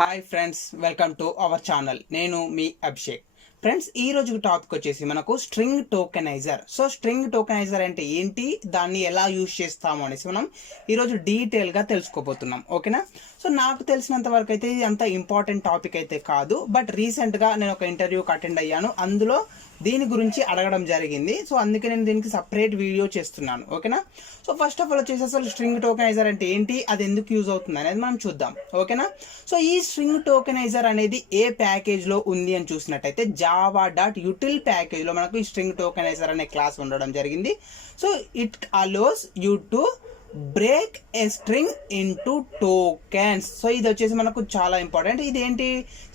Hi friends, welcome to our channel. నేను మీ Abhishek. Friends, ఈ రోజు టాపిక్ వచ్చేసి మనకు స్ట్రింగ్ టోకెనైజర్. సో స్ట్రింగ్ టోకెనైజర్ అంటే ఏంటి, దాన్ని ఎలా యూజ్ చేస్తాము అనేసి మనం ఈరోజు డీటెయిల్గా తెలుసుకోబోతున్నాం. ఓకేనా? సో నాకు తెలిసినంత వరకు అయితే ఇది అంత ఇంపార్టెంట్ టాపిక్ అయితే కాదు, బట్ రీసెంట్గా నేను ఒక ఇంటర్వ్యూకి అటెండ్ అయ్యాను. అందులో దీని గురించి అడగడం జరిగింది. సో అందుకే నేను దీనికి సపరేట్ వీడియో చేస్తున్నాను. ఓకేనా? సో ఫస్ట్ ఆఫ్ ఆల్ వచ్చేసి అసలు స్ట్రింగ్ టోకెనైజర్ అంటే ఏంటి, అది ఎందుకు యూజ్ అవుతుంది అనేది మనం చూద్దాం. ఓకేనా? సో ఈ స్ట్రింగ్ టోకెనైజర్ అనేది ఏ ప్యాకేజ్లో ఉంది అని చూసినట్టయితే java.util ప్యాకేజ్లో మనకు ఈ స్ట్రింగ్ టోకెనైజర్ అనే క్లాస్ ఉండడం జరిగింది. So it allows you to break A string into tokens. So ఇది వచ్చేసి మనకు చాలా ఇంపార్టెంట్. ఇది ఏంటి,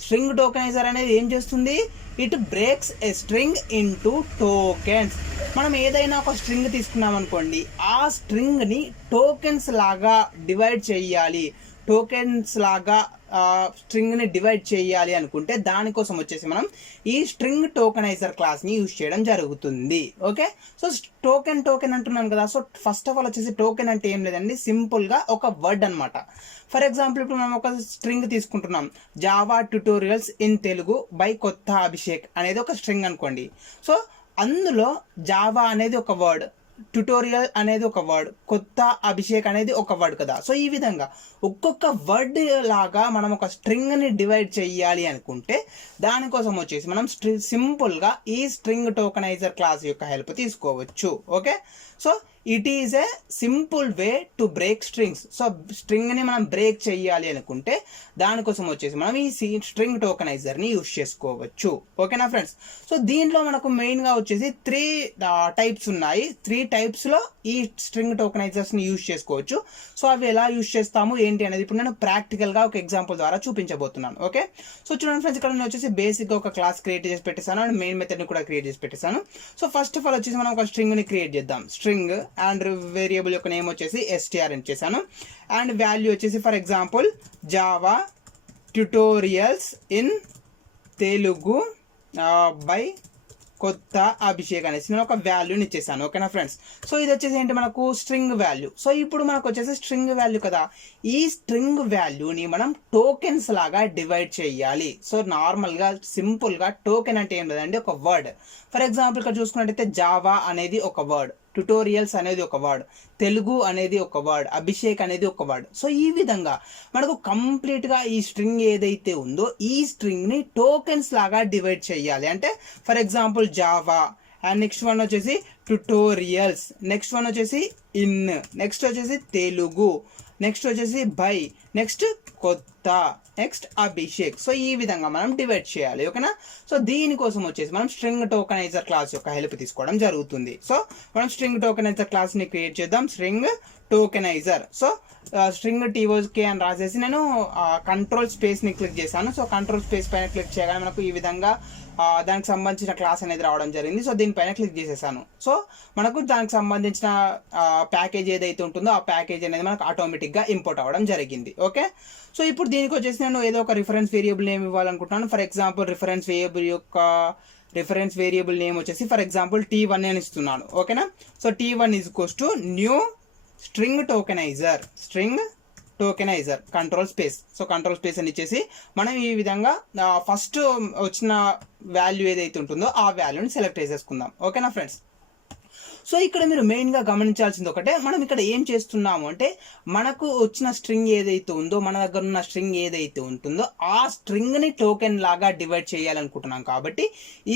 స్ట్రింగ్ టోకెనైజర్ అనేది ఏం చేస్తుంది, it breaks a string into tokens. మనం ఏదైనా ఒక స్ట్రింగ్ తీసుకున్నాం అనుకోండి, ఆ స్ట్రింగ్ని టోకెన్స్ లాగా డివైడ్ చేయాలి, టోకెన్స్ లాగా స్ట్రింగ్ని డివైడ్ చేయాలి అనుకుంటే దానికోసం వచ్చేసి మనం ఈ స్ట్రింగ్ టోకెనైజర్ క్లాస్ని యూజ్ చేయడం జరుగుతుంది. ఓకే? సో టోకెన్ అంటున్నాను కదా. సో ఫస్ట్ ఆఫ్ ఆల్ వచ్చేసి టోకెన్ అంటే ఏం లేదండి, సింపుల్గా ఒక వర్డ్ అనమాట. ఫర్ ఎగ్జాంపుల్ ఇప్పుడు మనం ఒక స్ట్రింగ్ తీసుకుంటున్నాం, Java tutorials in Telugu by కొత్త అభిషేక్ అనేది ఒక స్ట్రింగ్ అనుకోండి. సో అందులో జావా అనేది ఒక వర్డ్, ట్యుటోరియల్ అనేది ఒక వర్డ్, కొత్త అభిషేక్ అనేది ఒక వర్డ్ కదా. సో ఈ విధంగా ఒక్కొక్క వర్డ్ లాగా మనం ఒక స్ట్రింగ్ని డివైడ్ చేయాలి అనుకుంటే దానికోసం వచ్చేసి మనం సింపుల్గా ఈ స్ట్రింగ్ టోకెనైజర్ క్లాస్ యొక్క హెల్ప్ తీసుకోవచ్చు. Okay? So it is a simple way to break strings. So స్ట్రింగ్ని మనం బ్రేక్ చేయాలి అనుకుంటే దానికోసం వచ్చేసి మనం ఈ స్ట్రింగ్ టోకెనైజర్ని యూజ్ చేసుకోవచ్చు. ఓకేనా ఫ్రెండ్స్? సో దీంట్లో మనకు మెయిన్గా వచ్చేసి 3 టైప్స్ ఉన్నాయి. 3 టైప్స్లో ఈ స్ట్రింగ్ టోకెనైజర్స్ని యూజ్ చేసుకోవచ్చు. సో అవి ఎలా యూజ్ చేస్తాము ఏంటి అనేది ఇప్పుడు నేను ప్రాక్టికల్గా ఒక ఎగ్జాంపుల్ ద్వారా చూపించబోతున్నాను. ఓకే? సో చూడండి ఫ్రెండ్స్, ఇక్కడ నేను వచ్చేసి బేసిక్గా ఒక క్లాస్ క్రియేట్ చేసి పెట్టేశాను అండ్ మెయిన్ మెథడ్ని కూడా క్రియేట్ చేసి పెట్టేశాను. సో ఫస్ట్ ఆఫ్ ఆల్ వచ్చేసి మనం ఒక స్ట్రింగ్ని క్రియేట్ చేద్దాం. స్ట్రింగ్ అండ్ వేరియబుల్ యొక్క నేమ్ వచ్చేసి str అని చేశాను అండ్ వాల్యూ వచ్చేసి for example Java tutorials in Telugu by కొత్త అభిషేక్ అనేసి నేను ఒక వాల్యూని ఇచ్చేసాను. ఓకేనా ఫ్రెండ్స్? సో ఇది వచ్చేసి ఏంటి, మనకు స్ట్రింగ్ వాల్యూ. సో ఇప్పుడు మనకు వచ్చేసి స్ట్రింగ్ వాల్యూ కదా, ఈ స్ట్రింగ్ వాల్యూని మనం టోకెన్స్ లాగా డివైడ్ చేయాలి. సో నార్మల్గా సింపుల్గా టోకెన్ అంటే ఏం లేదండి, ఒక వర్డ్. ఫర్ ఎగ్జాంపుల్ ఇక్కడ చూసుకున్నట్టయితే జావా అనేది ఒక వర్డ్, ట్యుటోరియల్స్ అనేది ఒక వర్డ్, తెలుగు అనేది ఒక వర్డ్, అభిషేక్ అనేది ఒక వర్డ్. సో ఈ విధంగా మనకు కంప్లీట్గా ఈ స్ట్రింగ్ ఏదైతే ఉందో ఈ స్ట్రింగ్ని టోకెన్స్ లాగా డివైడ్ చేయాలి. అంటే for example Java and next one వచ్చేసి ట్యుటోరియల్స్, నెక్స్ట్ వన్ వచ్చేసి ఇన్, నెక్స్ట్ వచ్చేసి తెలుగు, నెక్స్ట్ వచ్చేసి బై, నెక్స్ట్ కొత్త, నెక్స్ట్ అభిషేక్. సో ఈ విధంగా మనం డివైడ్ చేయాలి. ఓకేనా? సో దీనికోసం వచ్చేసి మనం స్ట్రింగ్ టోకెనైజర్ క్లాస్ యొక్క హెల్ప్ తీసుకోవడం జరుగుతుంది. సో మనం స్ట్రింగ్ టోకెనైజర్ క్లాస్ని క్రియేట్ చేద్దాం. స్ట్రింగ్ టోకెనైజర్. సో స్ట్రింగ్ టీఓకే అని రాసేసి నేను కంట్రోల్ స్పేస్ని క్లిక్ చేశాను. సో కంట్రోల్ స్పేస్ పైన క్లిక్ చేయగానే మనకు ఈ విధంగా దానికి సంబంధించిన క్లాస్ అనేది రావడం జరిగింది. సో దీనిపైన క్లిక్ చేసేసాను. సో మనకు దానికి సంబంధించిన ప్యాకేజ్ ఏదైతే ఉంటుందో ఆ ప్యాకేజ్ అనేది మనకు ఆటోమేటిక్గా ఇంపోర్ట్ అవ్వడం జరిగింది. ఓకే? సో ఇప్పుడు దీనికి వచ్చేసి నేను ఏదో ఒక రిఫరెన్స్ వేరియబుల్ నేమ్ ఇవ్వాలనుకుంటున్నాను. For example reference variable name వచ్చేసి ఫర్ ఎగ్జాంపుల్ T1 అని ఇస్తున్నాను. ఓకేనా? So T1 is equals to new string టోకెనైజర్ control space. So control space అని ఇచ్చేసి మనం ఈ విధంగా ఫస్ట్ వచ్చిన వాల్యూ ఏదైతే ఉంటుందో ఆ వాల్యూని సెలెక్ట్ చేసేసుకుందాం. ఓకేనా ఫ్రెండ్స్? సో ఇక్కడ మీరు మెయిన్గా గమనించాల్సింది ఒకటే, మనం ఇక్కడ ఏం చేస్తున్నాము అంటే మనకు వచ్చిన స్ట్రింగ్ ఏదైతే ఉందో, మన దగ్గర ఉన్న స్ట్రింగ్ ఏదైతే ఉంటుందో ఆ స్ట్రింగ్ని టోకెన్ లాగా డివైడ్ చేయాలనుకుంటున్నాం. కాబట్టి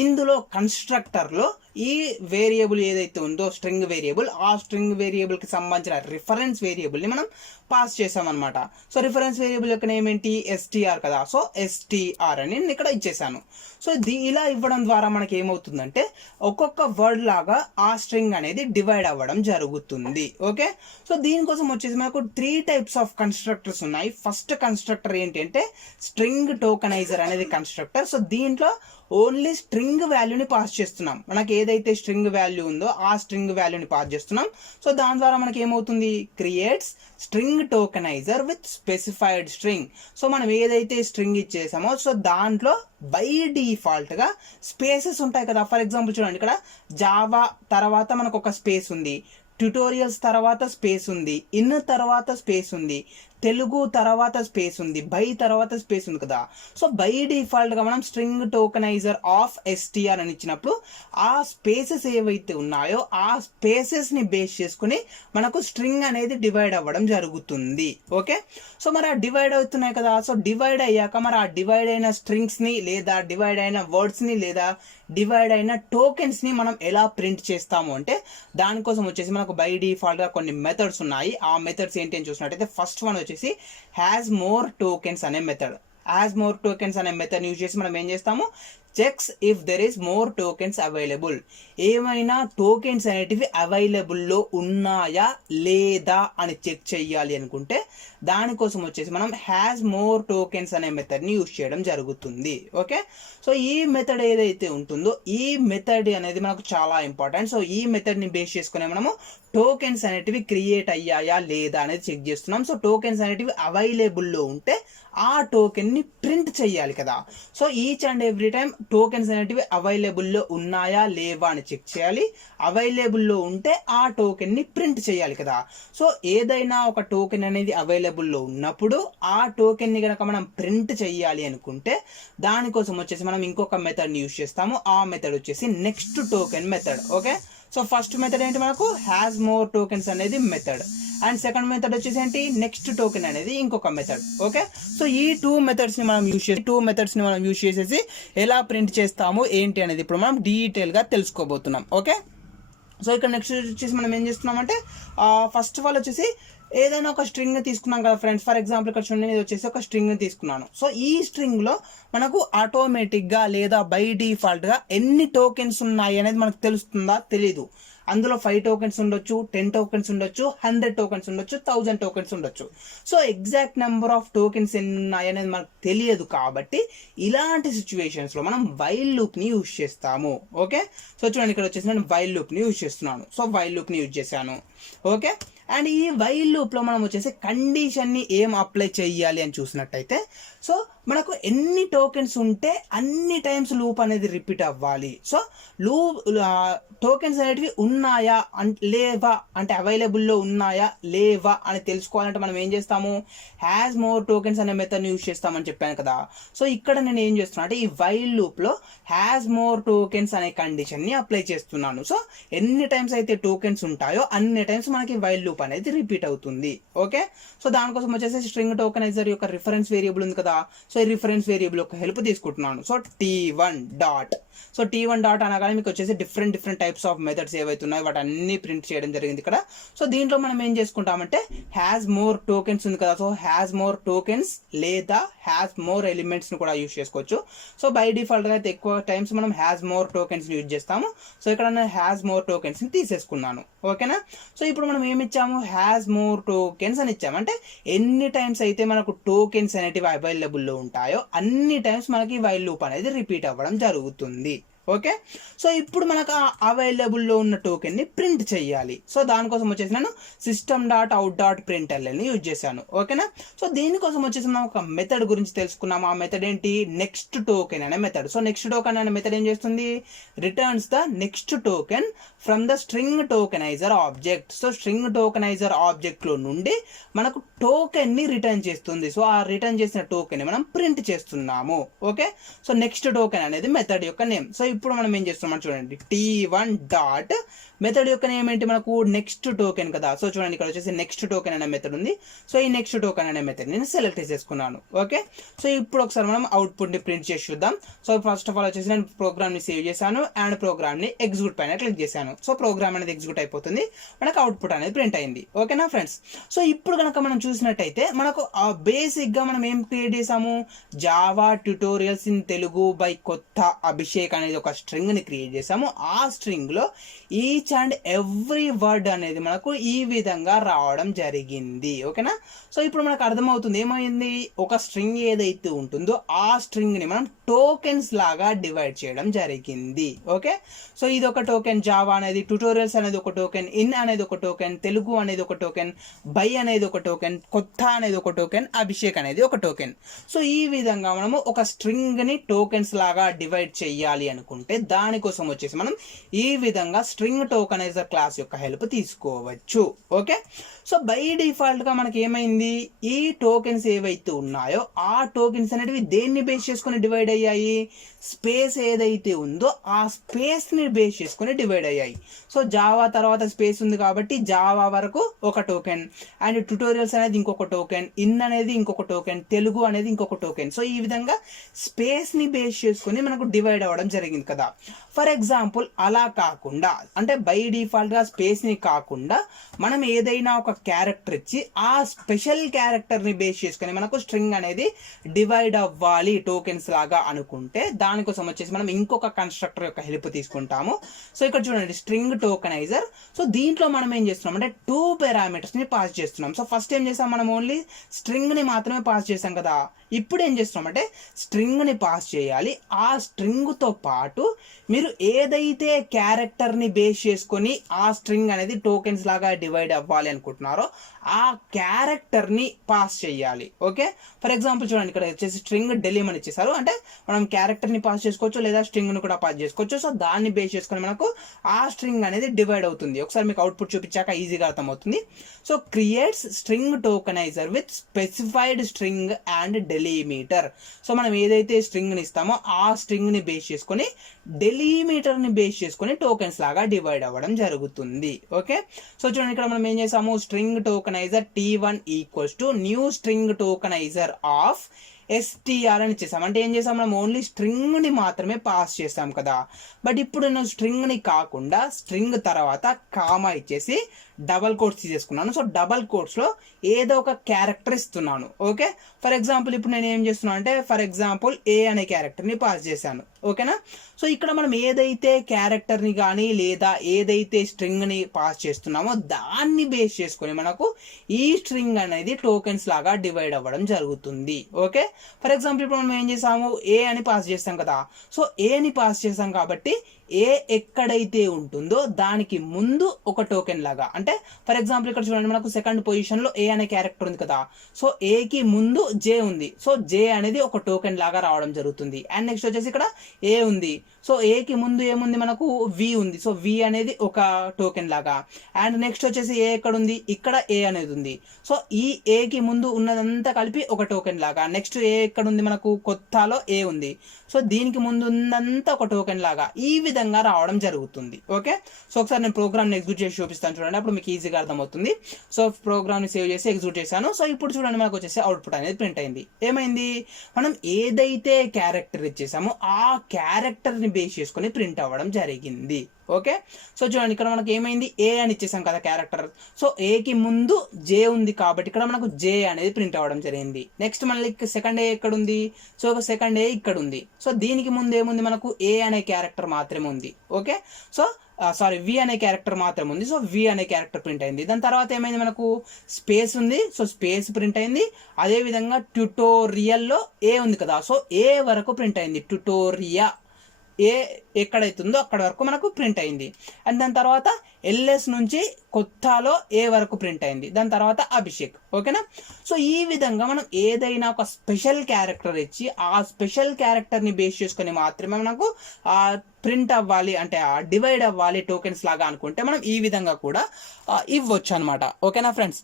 ఇందులో కన్స్ట్రక్టర్లో ఈ వేరియబుల్ ఏదైతే ఉందో స్ట్రింగ్ వేరియబుల్, ఆ స్ట్రింగ్ వేరియబుల్కి సంబంధించిన రిఫరెన్స్ వేరియబుల్ని మనం పాస్ చేసామన్నమాట. సో రిఫరెన్స్ వేరియబుల్ యొక్క నేమ్ ఏంటి, str కదా. సో str అని నేను ఇక్కడ ఇచ్చేసాను. సో ఇలా ఇవ్వడం ద్వారా మనకి ఏమవుతుందంటే ఒక్కొక్క వర్డ్ లాగా ఆ స్ట్రింగ్ అనేది డివైడ్ అవ్వడం జరుగుతుంది. ఓకే? సో దీనికోసం వచ్చేసి మనకు 3 టైప్స్ ఆఫ్ కన్స్ట్రక్టర్స్ ఉన్నాయి. ఫస్ట్ కన్స్ట్రక్టర్ ఏంటంటే స్ట్రింగ్ టోకెనైజర్ అనేది కన్స్ట్రక్టర్. సో దీంట్లో ఓన్లీ స్ట్రింగ్ వాల్యూని పాస్ చేస్తున్నాం. మనకి ఏదైతే స్ట్రింగ్ వాల్యూ ఉందో ఆ స్ట్రింగ్ వాల్యూని పాస్ చేస్తున్నాం. సో దాని ద్వారా మనకి ఏమవుతుంది, creates string టోకెనైజర్ with specified string. So మనం ఏదైతే స్ట్రింగ్ ఇచ్చేసామో సో దాంట్లో బై డిఫాల్ట్గా స్పేసెస్ ఉంటాయి కదా. ఫర్ ఎగ్జాంపుల్ చూడండి, ఇక్కడ జావా తర్వాత మనకు ఒక స్పేస్ ఉంది, ట్యుటోరియల్స్ తర్వాత స్పేస్ ఉంది, ఇన్ తర్వాత స్పేస్ ఉంది, తెలుగు తర్వాత స్పేస్ ఉంది, బై తర్వాత స్పేస్ ఉంది కదా. సో బై డిఫాల్ట్గా మనం స్ట్రింగ్ టోకెనైజర్ ఆఫ్ ఎస్టీఆర్ అని ఇచ్చినప్పుడు ఆ స్పేసెస్ ఏవైతే ఉన్నాయో ఆ స్పేసెస్ని బేస్ చేసుకుని మనకు స్ట్రింగ్ అనేది డివైడ్ అవ్వడం జరుగుతుంది. ఓకే, సో మరి ఆ డివైడ్ అవుతున్నాయి కదా. సో డివైడ్ అయ్యాక మరి ఆ డివైడ్ అయిన స్ట్రింగ్స్ని లేదా డివైడ్ అయిన వర్డ్స్ని లేదా డివైడ్ అయిన టోకెన్స్ని మనం ఎలా ప్రింట్ చేస్తాము అంటే దానికోసం వచ్చేసి మనకు బై డిఫాల్ట్గా కొన్ని మెథడ్స్ ఉన్నాయి. ఆ మెథడ్స్ ఏంటి అని చూసినట్టయితే ఫస్ట్ వన్ వచ్చేసి హ్యాస్ మోర్ టోకెన్స్ అనే మెథడ్. హ్యాస్ మోర్ టోకెన్స్ అనే మెథడ్ యూజ్ చేసి మనం ఏం చేస్తాము, checks if there is more tokens available. ఏమైనా టోకెన్స్ అనేటివి అవైలబుల్లో ఉన్నాయా లేదా అని చెక్ చేయాలి అనుకుంటే దానికోసం వచ్చేసి మనం హ్యాస్ మోర్ టోకెన్స్ అనే మెథడ్ని యూజ్ చేయడం జరుగుతుంది. ఓకే, సో ఈ మెథడ్ ఏదైతే ఉంటుందో ఈ మెథడ్ అనేది మనకు చాలా ఇంపార్టెంట్. సో ఈ మెథడ్ని బేస్ చేసుకునే మనము టోకెన్స్ అనేటివి క్రియేట్ అయ్యాయా లేదా అనేది చెక్ చేస్తున్నాం. సో టోకెన్స్ అనేటివి అవైలబుల్లో ఉంటే ఆ టోకెన్ని ప్రింట్ చేయాలి కదా. So each and every time tokens అనేటివి అవైలబుల్లో ఉన్నాయా లేవా అని చెక్ చేయాలి. అవైలబుల్లో ఉంటే ఆ టోకెన్ని ప్రింట్ చేయాలి కదా. సో ఏదైనా ఒక టోకెన్ అనేది అవైలబుల్లో ఉన్నప్పుడు ఆ టోకెన్ని కనుక మనం ప్రింట్ చేయాలి అనుకుంటే దానికోసం వచ్చేసి మనం ఇంకొక మెథడ్ని యూజ్ చేస్తాము. ఆ మెథడ్ వచ్చేసి next token method. Okay, so first method ఏంటి, మనకు హ్యాస్ మోర్ టోకెన్స్ అనేది మెథడ్, అండ్ సెకండ్ మెథడ్ వచ్చేసి ఏంటి, నెక్స్ట్ టోకెన్ అనేది ఇంకొక మెథడ్. ఓకే, సో ఈ టూ మెథడ్స్ని మనం యూజ్ చేసేసి ఎలా ప్రింట్ చేస్తాము ఏంటి అనేది ఇప్పుడు మనం డీటెయిల్గా తెలుసుకోబోతున్నాం. ఓకే, సో ఇక్కడ నెక్స్ట్ వచ్చేసి మనం ఏం చేస్తున్నామంటే ఫస్ట్ ఆఫ్ ఆల్ వచ్చేసి ఏదైనా ఒక స్ట్రింగ్ తీసుకున్నాం కదా ఫ్రెండ్స్. ఫర్ ఎగ్జాంపుల్ ఇక్కడ చూడండి, నేను వచ్చేసి ఒక స్ట్రింగ్ తీసుకున్నాను. సో ఈ స్ట్రింగ్లో మనకు ఆటోమేటిక్గా లేదా బై డిఫాల్ట్గా ఎన్ని టోకెన్స్ ఉన్నాయి అనేది మనకు తెలుస్తుందా, తెలీదు. అందులో 5 టోకెన్స్ ఉండొచ్చు, 10 టోకెన్స్ ఉండొచ్చు, 100 టోకెన్స్ ఉండొచ్చు, 1000 టోకెన్స్ ఉండొచ్చు. So exact number of tokens ఎన్ని ఉన్నాయి అనేది మనకు తెలియదు. కాబట్టి ఇలాంటి సిచ్యువేషన్స్లో మనం వైల్ లూప్ని యూజ్ చేస్తాము. ఓకే, సో చూడండి ఇక్కడ వచ్చేసి నేను వైల్ లూప్ని యూజ్ చేస్తున్నాను. సో వైల్ లూప్ని యూజ్ చేశాను. ఓకే, అండ్ ఈ వైల్ లూప్లో మనం వచ్చేసి కండిషన్ని ఏం అప్లై చేయాలి అని చూసినట్టయితే సో మనకు ఎన్ని టోకెన్స్ ఉంటే అన్ని టైమ్స్ లూప్ అనేది రిపీట్ అవ్వాలి. సో టోకెన్స్ అనేటివి ఉన్నాయా లేవా అంటే అవైలబుల్లో ఉన్నాయా లేవా అని తెలుసుకోవాలంటే మనం ఏం చేస్తాము, హ్యాస్ మోర్ టోకెన్స్ అనే మెథడ్ని యూజ్ చేస్తామని చెప్పాను కదా. సో ఇక్కడ నేను ఏం చేస్తున్నా అంటే ఈ వైల్ లూప్లో హ్యాస్ మోర్ టోకెన్స్ అనే కండిషన్ని అప్లై చేస్తున్నాను. సో ఎన్ని టైమ్స్ అయితే టోకెన్స్ ఉంటాయో అన్ని టైమ్స్ మనకి వైల్ లూప్ అనేది రిపీట్ అవుతుంది. ఓకే, సో దానికోసం వచ్చేసి స్ట్రింగ్ టోకెనైజర్ యొక్క రిఫరెన్స్ వేరియబుల్ ఉంది కదా. సో ఈ రిఫరెన్స్ వేరియబుల్ యొక్క హెల్ప్ తీసుకుంటున్నాను. So t1 dot. So t1 dot అనగానే మీకు వచ్చేసి డిఫరెంట్ టైప్స్ ఆఫ్ మెథడ్స్ ఏవైతే ఉన్నాయో వాటి అన్ని ప్రింట్ చేయడం జరిగింది ఇక్కడ. సో దీంట్లో మనం ఏం చేసుకుంటామంటే హ్యాస్ మోర్ టోకెన్స్ ఉంది కదా. సో హ్యాస్ మోర్ టోకెన్స్ లేదా హ్యాస్ మోర్ ఎలిమెంట్స్ని కూడా యూజ్ చేసుకోవచ్చు. సో బై డిఫాల్ట్గా అయితే ఎక్కువ టైమ్స్ మనం హ్యాస్ మోర్ టోకెన్స్ని యూజ్ చేస్తాము. సో ఇక్కడ నేను హ్యాస్ మోర్ టోకెన్స్ని తీసేసుకున్నాను. ఓకేనా, సో ఇప్పుడు మనం ఏమి ఇచ్చాము, హ్యాస్ మోర్ టోకెన్స్ అని ఇచ్చాము. అంటే ఎన్ని టైమ్స్ అయితే మనకు టోకెన్స్ అనేటివి అవైలబుల్లో ఉంటాయో అన్ని టైమ్స్ మనకి వైల్ లూప్ అనేది రిపీట్ అవ్వడం జరుగుతుంది. ఓకే, సో ఇప్పుడు మనకు ఆ అవైలబుల్లో ఉన్న టోకెన్ని ప్రింట్ చేయాలి. సో దానికోసం వచ్చేసి నేను సిస్టమ్ డాట్ అవుట్ డాట్ ప్రింట్ఎల్ఎల్ని యూజ్ చేశాను. ఓకేనా, సో దీనికోసం వచ్చేసి మనం ఒక మెథడ్ గురించి తెలుసుకున్నాము. ఆ మెథడ్ ఏంటి, నెక్స్ట్ టోకెన్ అనే మెథడ్. సో నెక్స్ట్ టోకెన్ అనే మెథడ్ ఏం చేస్తుంది, returns the next token from the string tokenizer object. So string tokenizer ఆబ్జెక్ట్లో నుండి మనకు టోకెన్ని రిటర్న్ చేస్తుంది. సో ఆ రిటర్న్ చేసిన టోకెన్ని మనం ప్రింట్ చేస్తున్నాము. ఓకే, సో నెక్స్ట్ టోకెన్ అనేది మెథడ్ యొక్క నేమ్. సో ఇప్పుడు మనం ఏం చేస్తున్నాం చూడండి, t1 డాట్ మెథడ్ యొక్క నేమ్ ఏంటి, మనకు నెక్స్ట్ టోకెన్ కదా. సో చూడండి ఇక్కడ వచ్చేసి నెక్స్ట్ టోకెన్ అనే మెథడ్ ఉంది. సో ఈ నెక్స్ట్ టోకెన్ అనే మెథడ్ నేను సెలెక్ట్ చేసేసుకున్నాను. ఓకే, సో ఇప్పుడు ఒకసారి మనం అవుట్పుట్ని ప్రింట్ చేసి చూద్దాం. సో ఫస్ట్ ఆఫ్ ఆల్ వచ్చేసి నేను ప్రోగ్రామ్ని సేవ్ చేశాను అండ్ ప్రోగ్రామ్ని ఎగ్జిక్యూట్ పైన క్లిక్ చేశాను. సో ప్రోగ్రామ్ అనేది ఎగ్జిక్యూట్ అయిపోతుంది, మనకు అవుట్పుట్ అనేది ప్రింట్ అయింది. ఓకేనా ఫ్రెండ్స్, సో ఇప్పుడు కనుక మనం చూసినట్టయితే మనకు బేసిక్గా మనం ఏం క్రియేట్ చేసాము, Java tutorials in Telugu by కొత్త అభిషేక్ అనేది ఒక స్ట్రింగ్ని క్రియేట్ చేసాము. ఆ స్ట్రింగ్లో ఈచ్ అండ్ ఎవ్రీ వర్డ్ అనేది మనకు ఈ విధంగా రావడం జరిగింది. ఓకేనా, సో ఇప్పుడు మనకు అర్థమవుతుంది ఏమైంది, ఒక స్ట్రింగ్ ఏదైతే ఉంటుందో ఆ స్ట్రింగ్ని మనం టోకెన్స్ లాగా డివైడ్ చేయడం జరిగింది. ఓకే, సో ఇది ఒక టోకెన్, జావా అనేది, ట్యుటోరియల్స్ అనేది ఒక టోకెన్, ఇన్ అనేది ఒక టోకెన్, తెలుగు అనేది ఒక టోకెన్, బై అనేది ఒక టోకెన్, కొత్త అనేది ఒక టోకెన్, అభిషేక్ అనేది ఒక టోకెన్. సో ఈ విధంగా మనము ఒక స్ట్రింగ్ని టోకెన్స్ లాగా డివైడ్ చేయాలి అనుకుంటే అనుకుంటే దానికోసం వచ్చేసి మనం ఈ విధంగా స్ట్రింగ్ టోకనైజర్ క్లాస్ యొక్క హెల్ప్ తీసుకోవచ్చు. ఓకే, సో బై డిఫాల్ట్గా మనకి ఏమైంది, ఈ టోకెన్స్ ఏవైతే ఉన్నాయో ఆ టోకెన్స్ అనేటివి దేన్ని బేస్ చేసుకొని డివైడ్ అయ్యాయి, స్పేస్ ఏదైతే ఉందో ఆ స్పేస్ని బేస్ చేసుకొని డివైడ్ అయ్యాయి. సో జావా తర్వాత స్పేస్ ఉంది కాబట్టి జావా వరకు ఒక టోకెన్, అండ్ ట్యుటోరియల్స్ అనేది ఇంకొక టోకెన్, ఇన్ అనేది ఇంకొక టోకెన్, తెలుగు అనేది ఇంకొక టోకెన్. సో ఈ విధంగా స్పేస్ని బేస్ చేసుకొని మనకు డివైడ్ అవ్వడం జరిగింది కదా. ఫర్ ఎగ్జాంపుల్ అలా కాకుండా, అంటే బై డిఫాల్ట్గా స్పేస్ని కాకుండా మనం ఏదైనా ఒక క్యారెక్టర్ ఇచ్చి ఆ స్పెషల్ క్యారెక్టర్ని బేస్ చేసుకొని మనకు స్ట్రింగ్ అనేది డివైడ్ అవ్వాలి టోకెన్స్ లాగా అనుకుంటే దానికోసం వచ్చేసి మనం ఇంకొక కన్స్ట్రక్టర్ యొక్క హెల్ప్ తీసుకుంటాము. సో ఇక్కడ చూడండి స్ట్రింగ్ టోకనైజర్. సో దీంట్లో మనం ఏం చేస్తున్నాం అంటే 2 పారామీటర్స్ని పాస్ చేస్తున్నాం. సో ఫస్ట్ ఏం చేస్తాం, మనం ఓన్లీ స్ట్రింగ్ని మాత్రమే పాస్ చేసాం కదా. ఇప్పుడు ఏం చేస్తున్నాం అంటే స్ట్రింగ్ని పాస్ చేయాలి. ఆ స్ట్రింగ్తో పాటు మీరు ఏదైతే క్యారెక్టర్ని బేస్ చేసుకొని ఆ స్ట్రింగ్ అనేది టోకెన్స్ లాగా డివైడ్ అవ్వాలి అనుకుంటున్నారో ఆ క్యారెక్టర్ని పాస్ చేయాలి. ఓకే, ఫర్ ఎగ్జాంపుల్ చూడండి ఇక్కడ వచ్చేసి స్ట్రింగ్ డెలిమ్ అని ఇచ్చేసారు, అంటే మనం క్యారెక్టర్ని పాస్ చేసుకోవచ్చు లేదా స్ట్రింగ్ని కూడా పాస్ చేసుకోవచ్చు. సో దాన్ని బేస్ చేసుకొని మనకు ఆ స్ట్రింగ్ అనేది డివైడ్ అవుతుంది. ఒకసారి మీకు అవుట్పుట్ చూపించాక ఈజీగా అర్థమవుతుంది. So creates string tokenizer with specified string and delimiter. So మనం ఏదైతే స్ట్రింగ్ని ఇస్తామో ఆ స్ట్రింగ్ని బేస్ చేసుకొని డెలిమీటర్ని బేస్ చేసుకొని టోకెన్స్ లాగా డివైడ్ అవ్వడం జరుగుతుంది. ఓకే, సో చూడండి ఇక్కడ మనం ఏం చేసాము, string tokenizer T1 equals to new string tokenizer of STR అని ఇచ్చేసాం. అంటే ఏం చేసాం, మనం ఓన్లీ స్ట్రింగ్ని మాత్రమే పాస్ చేస్తాం కదా. బట్ ఇప్పుడు నేను స్ట్రింగ్ని కాకుండా స్ట్రింగ్ తర్వాత కామా ఇచ్చేసి డబల్ కోట్స్ తీసేసుకున్నాను. సో డబల్ కోట్స్లో ఏదో ఒక క్యారెక్టర్ ఇస్తున్నాను. ఓకే, ఫర్ ఎగ్జాంపుల్ ఇప్పుడు నేను ఏం చేస్తున్నాను అంటే ఫర్ ఎగ్జాంపుల్ ఏ అనే క్యారెక్టర్ని పాస్ చేశాను. ఓకేనా, సో ఇక్కడ మనం ఏదైతే క్యారెక్టర్ని కానీ లేదా ఏదైతే స్ట్రింగ్ని పాస్ చేస్తున్నామో దాన్ని బేస్ చేసుకొని మనకు ఈ స్ట్రింగ్ అనేది టోకెన్స్ లాగా డివైడ్ అవ్వడం జరుగుతుంది. ఓకే, ఫర్ ఎగ్జాంపుల్ ఇప్పుడు మనం ఏం చేసాము, ఏ అని పాస్ చేస్తాం కదా. సో ఏని పాస్ చేసాం కాబట్టి ఏ ఎక్కడైతే ఉంటుందో దానికి ముందు ఒక టోకెన్ లాగా, అంటే ఫర్ ఎగ్జాంపుల్ ఇక్కడ చూడండి మనకు సెకండ్ పొజిషన్లో ఏ అనే క్యారెక్టర్ ఉంది కదా. సో ఏకి ముందు జే ఉంది. సో జే అనేది ఒక టోకెన్ లాగా రావడం జరుగుతుంది. అండ్ నెక్స్ట్ వచ్చేసి ఇక్కడ ఏ ఉంది. సో ఏకి ముందు ఏముంది మనకు వి ఉంది. సో వి అనేది ఒక టోకెన్ లాగా. అండ్ నెక్స్ట్ వచ్చేసి ఏ ఎక్కడ ఉంది, ఇక్కడ ఏ అనేది ఉంది. సో ఈ ఏకి ముందు ఉన్నదంతా కలిపి ఒక టోకెన్ లాగా. నెక్స్ట్ ఏ ఎక్కడ ఉంది మనకు, కొత్తలో ఏ ఉంది. సో దీనికి ముందు ఉన్నదంతా ఒక టోకెన్ లాగా ఈ విధంగా రావడం జరుగుతుంది. ఓకే, సో ఒకసారి నేను ప్రోగ్రామ్ని ఎగ్జిక్యూట్ చేసి చూపిస్తాను చూడండి, అప్పుడు మీకు ఈజీగా అర్థమవుతుంది. సో ప్రోగ్రామ్ని సేవ్ చేసి ఎగ్జిక్యూట్ చేశాను. సో ఇప్పుడు చూడండి మనకు వచ్చేసి అవుట్పుట్ అనేది ప్రింట్ అయింది. ఏమైంది, మనం ఏదైతే క్యారెక్టర్ ఇచ్చేసామో ఆ క్యారెక్టర్ని బేస్ చేసుకొని ప్రింట్ అవ్వడం జరిగింది. ఓకే, సో చూడండి ఇక్కడ మనకి ఏమైంది, ఏ అని ఇచ్చేసాం కదా క్యారెక్టర్. సో ఏకి ముందు జే ఉంది కాబట్టి ఇక్కడ మనకు జే అనేది ప్రింట్ అవ్వడం జరిగింది. నెక్స్ట్ మళ్ళీ సెకండ్ ఏ ఎక్కడ ఉంది, సో సెకండ్ ఏ ఇక్కడ ఉంది. సో దీనికి ముందు ఏముంది మనకు, ఏ అనే క్యారెక్టర్ మాత్రమే ఉంది. ఓకే, సో వి అనే క్యారెక్టర్ మాత్రం ఉంది. సో వి అనే క్యారెక్టర్ ప్రింట్ అయింది. దాని తర్వాత ఏమైంది మనకు, స్పేస్ ఉంది. సో స్పేస్ ప్రింట్ అయింది. అదేవిధంగా ట్యుటోరియల్లో ఏ ఉంది కదా. సో ఏ వరకు ప్రింట్ అయింది. ట్యుటోరియా ఏ ఎక్కడైతుందో అక్కడ వరకు మనకు ప్రింట్ అయింది. అండ్ దాని తర్వాత ఎల్ఎస్ నుంచి కొత్తలో ఏ వరకు ప్రింట్ అయింది. దాని తర్వాత అభిషేక్. ఓకేనా, సో ఈ విధంగా మనం ఏదైనా ఒక స్పెషల్ క్యారెక్టర్ ఇచ్చి ఆ స్పెషల్ క్యారెక్టర్ని బేస్ చేసుకొని మాత్రమే మనకు ప్రింట్ అవ్వాలి, అంటే డివైడ్ అవ్వాలి టోకెన్స్ లాగా అనుకుంటే మనం ఈ విధంగా కూడా ఇవ్వచ్చు అనమాట. ఓకేనా ఫ్రెండ్స్,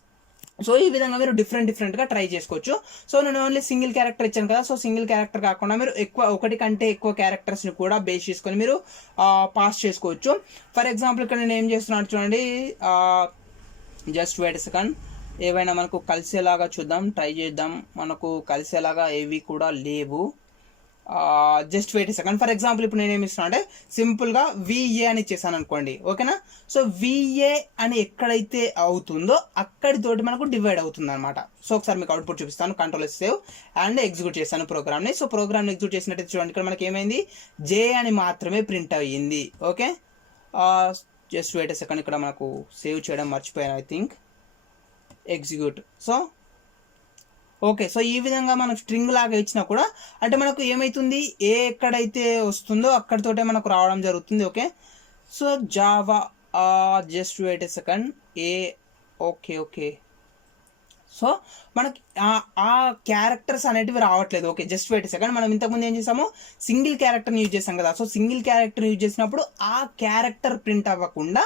సో ఈ విధంగా మీరు డిఫరెంట్గా ట్రై చేసుకోవచ్చు. సో నేను ఓన్లీ సింగిల్ క్యారెక్టర్ ఇచ్చాను కదా. సో సింగిల్ క్యారెక్టర్ కాకుండా మీరు ఒకటి కంటే ఎక్కువ క్యారెక్టర్స్ని కూడా బేస్ చేసుకొని మీరు పాస్ చేసుకోవచ్చు. ఫర్ ఎగ్జాంపుల్ ఇక్కడ నేను ఏం చేస్తున్నాను చూడండి, జస్ట్ వెయిట్ సెకండ్, ఏవైనా మనకు కలిసేలాగా చూద్దాం, ట్రై చేద్దాం. మనకు కలిసేలాగా ఏవి కూడా లేవు. Just wait second. For example ఇప్పుడు నేను ఏమి ఇస్తున్నాను అంటే సింపుల్గా విఏ అని ఇచ్చేసాను అనుకోండి. ఓకేనా, సో విఏ అని ఎక్కడైతే అవుతుందో అక్కడితోటి మనకు డివైడ్ అవుతుంది అనమాట. సో ఒకసారి మీకు అవుట్పుట్ చూపిస్తాను. కంట్రోల్ సేవ్ అండ్ ఎగ్జిక్యూట్ చేస్తాను ప్రోగ్రామ్ని. సో ప్రోగ్రామ్ని ఎగ్జిక్యూట్ చేసినట్టయితే చూడండి ఇక్కడ మనకి ఏమైంది, జే అని మాత్రమే ప్రింట్ అయ్యింది. ఓకే, జస్ట్ వెయిట్ సెకండ్, ఇక్కడ మనకు సేవ్ చేయడం మర్చిపోయాను I think. Execute. So okay, so ఈ విధంగా మనం స్ట్రింగ్ లాగా ఇచ్చినా కూడా అంటే మనకు ఏమవుతుంది, ఏ ఎక్కడైతే వస్తుందో అక్కడితోటే మనకు రావడం జరుగుతుంది. Okay, so Java just wait second, uh okay so మనకి ఆ క్యారెక్టర్స్ అనేటివి రావట్లేదు. Okay, just wait second. మనం ఇంతకుముందు ఏం చేసాము, సింగిల్ క్యారెక్టర్ని యూజ్ చేసాం కదా. సో సింగిల్ క్యారెక్టర్ యూజ్ చేసినప్పుడు ఆ క్యారెక్టర్ ప్రింట్ అవ్వకుండా